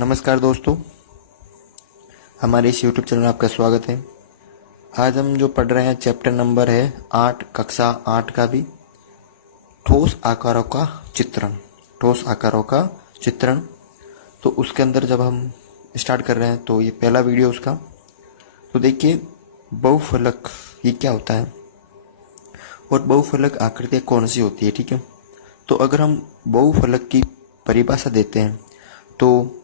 नमस्कार दोस्तों, हमारे इस YouTube चैनल में आपका स्वागत है। आज हम जो पढ़ रहे हैं चैप्टर नंबर है 8, कक्षा 8 का भी ठोस आकारों का चित्रण। ठोस आकारों का चित्रण। तो उसके अंदर जब हम स्टार्ट कर रहे हैं तो ये पहला वीडियो उसका। तो देखिए बहुफलक ये क्या होता है और बहुफलक आकृतियाँ कौन सी होती है। ठीक है, तो अगर हम बहुफलक की परिभाषा देते हैं तो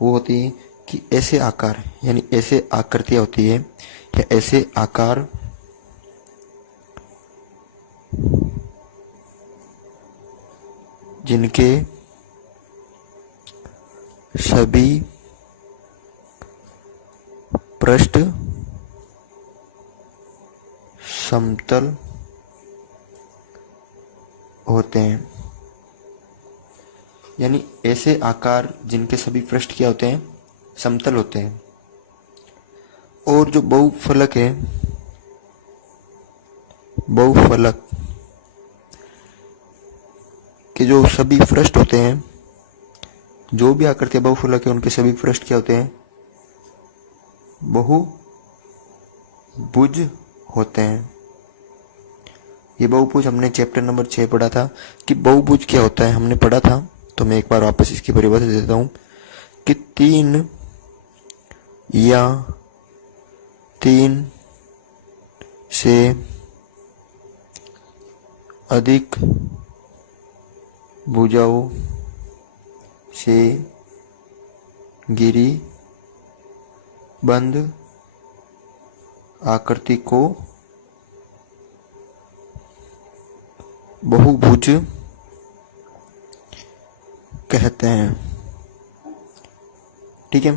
वो होती है कि ऐसे आकार यानी ऐसे आकृतियाँ होती है या ऐसे आकार जिनके सभी पृष्ठ समतल होते हैं। यानी ऐसे आकार जिनके सभी पृष्ठ क्या होते हैं, समतल होते हैं। और जो बहुफलक है, बहुफलक के जो सभी पृष्ठ होते हैं, जो भी आकृतियाँ बहुफलक है उनके सभी पृष्ठ क्या होते हैं, बहुभुज होते हैं। ये बहुभुज हमने चैप्टर नंबर 6 पढ़ा था कि बहुभुज क्या होता है, हमने पढ़ा था। तो मैं एक बार वापस इसकी परिभाषा देता हूँ कि 3 या 3 से अधिक भुजाओं से घिरी बंद आकृति को बहुभुज कहते हैं। ठीक है,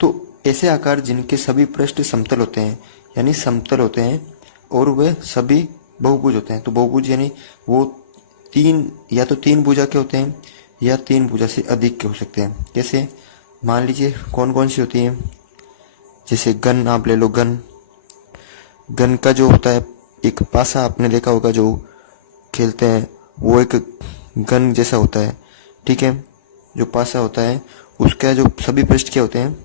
तो ऐसे आकार जिनके सभी पृष्ठ समतल होते हैं यानी समतल होते हैं और वे सभी बहुभुज होते हैं। तो बहुभुज यानी वो या तो 3 भुजा के होते हैं या 3 भुजा से अधिक के हो सकते हैं। जैसे मान लीजिए कौन कौन सी होती है, जैसे गन आप ले लो। गन का जो होता है एक पासा, आपने देखा होगा जो खेलते हैं, वो एक गन जैसा होता है। ठीक है, जो पासा होता है उसका जो सभी पृष्ठ क्या होते हैं,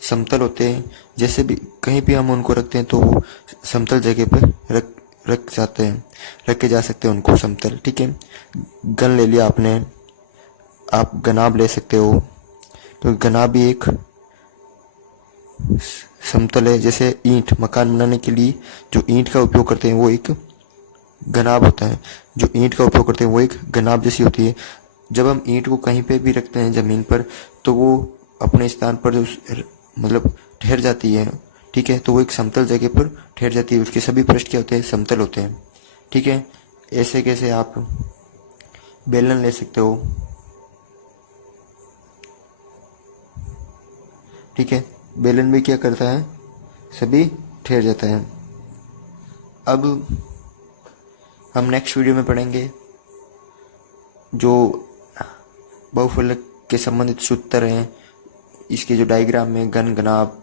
समतल होते हैं। जैसे भी कहीं भी हम उनको रखते हैं तो वो समतल जगह पे रखे जा सकते हैं उनको समतल। ठीक है, गन ले लिया आपने, आप गनाब ले सकते हो। तो गनाब भी एक समतल है। जैसे ईंट, मकान बनाने के लिए जो ईंट का उपयोग करते हैं वो एक गनाब होता है। जो ईंट का उपयोग करते हैं वो एक गनाब जैसी होती है। जब हम ईंट को कहीं पे भी रखते हैं जमीन पर तो वो अपने स्थान पर मतलब ठहर जाती है। ठीक है, तो वो एक समतल जगह पर ठहर जाती है। उसके सभी पृष्ठ क्या होते हैं, समतल होते हैं। ठीक है, ऐसे कैसे आप बेलन ले सकते हो। ठीक है, बेलन भी क्या करता है, सभी ठहर जाता है। अब हम नेक्स्ट वीडियो में पढ़ेंगे जो बहुफलक के संबंधित सूत्र हैं, इसके जो डायग्राम में गन, गनाब,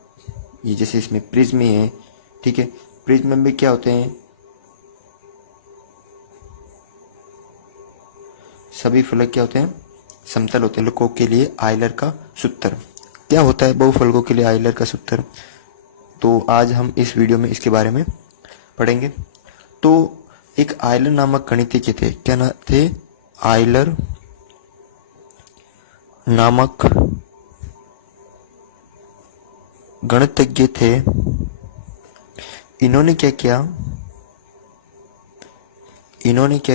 ये जैसे इसमें प्रिज्म है। ठीक है, प्रिज्म में भी क्या होते हैं, सभी फलक क्या होते हैं, समतल होते हैं। फलकों के लिए आयलर का सूत्र क्या होता है, बहुफलकों के लिए आयलर का सूत्र। तो आज हम इस वीडियो में इसके बारे में पढ़ेंगे। तो एक आयलर नामक गणितज्ञ थे, क्या ना थे, आयलर नामक गणितज्ञ थे। इन्होंने क्या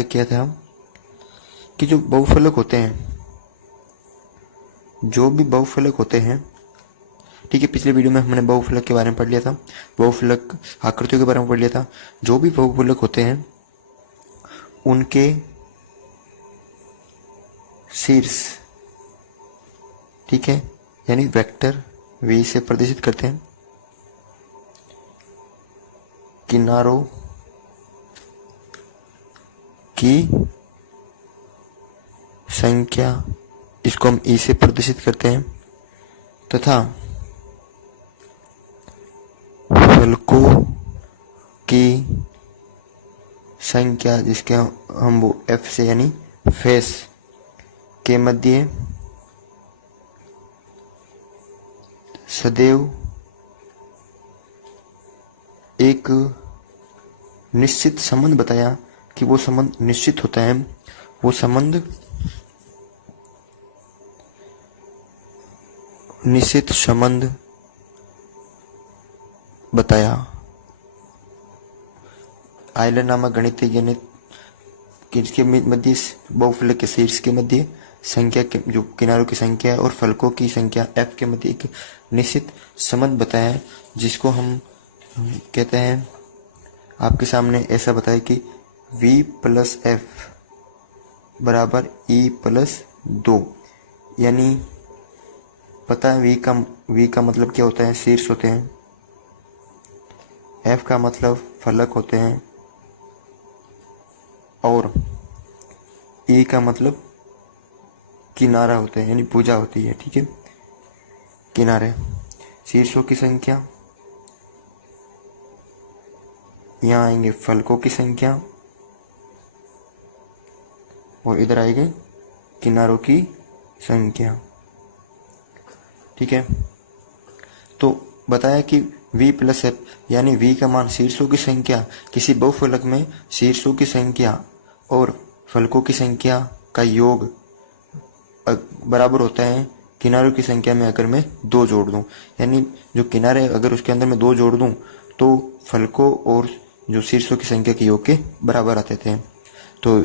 किया था कि जो बहुफलक होते हैं, जो भी बहुफलक होते हैं, ठीक है, पिछले वीडियो में हमने बहुफलक के बारे में पढ़ लिया था, बहुफलक आकृतियों के बारे में पढ़ लिया था। जो भी बहुफलक होते हैं उनके शीर्ष, ठीक है, यानी वेक्टर वी से प्रदर्शित करते हैं। किनारों की संख्या, इसको हम ई से प्रदर्शित करते हैं, तथा फलकों की संख्या जिसके हम वो एफ से यानी फेस के मध्य सदैव एक निश्चित संबंध बताया कि वो संबंध निश्चित होता है, वो संबंध निश्चित संबंध बताया। आयलर नामक गणितीय ने किसके मध्य, बहुफलक के शीर्ष के मध्य संख्या के जो किनारों की संख्या है और फलकों की संख्या f के मध्य एक निश्चित संबंध बताया है, जिसको हम कहते हैं, आपके सामने ऐसा बताया कि v प्लस एफ बराबर e प्लस 2, यानी पता है v का मतलब क्या होता है, शीर्ष होते हैं, f का मतलब फलक होते हैं और e का मतलब किनारा होता है, यानी भुजा होती है। ठीक है, किनारे, शीर्षों की संख्या, यहाँ आएंगे फलकों की संख्या और इधर आएंगे किनारों की संख्या। ठीक है, तो बताया कि v प्लस एफ यानी v का मान शीर्षों की संख्या किसी बहुफलक में शीर्षों की संख्या और फलकों की संख्या का योग बराबर होता है किनारों की संख्या में अगर मैं 2 जोड़ दूं, यानी जो किनारे अगर उसके अंदर मैं 2 जोड़ दूं तो फलकों और जो शीर्षों की संख्या के योग के बराबर आते थे। तो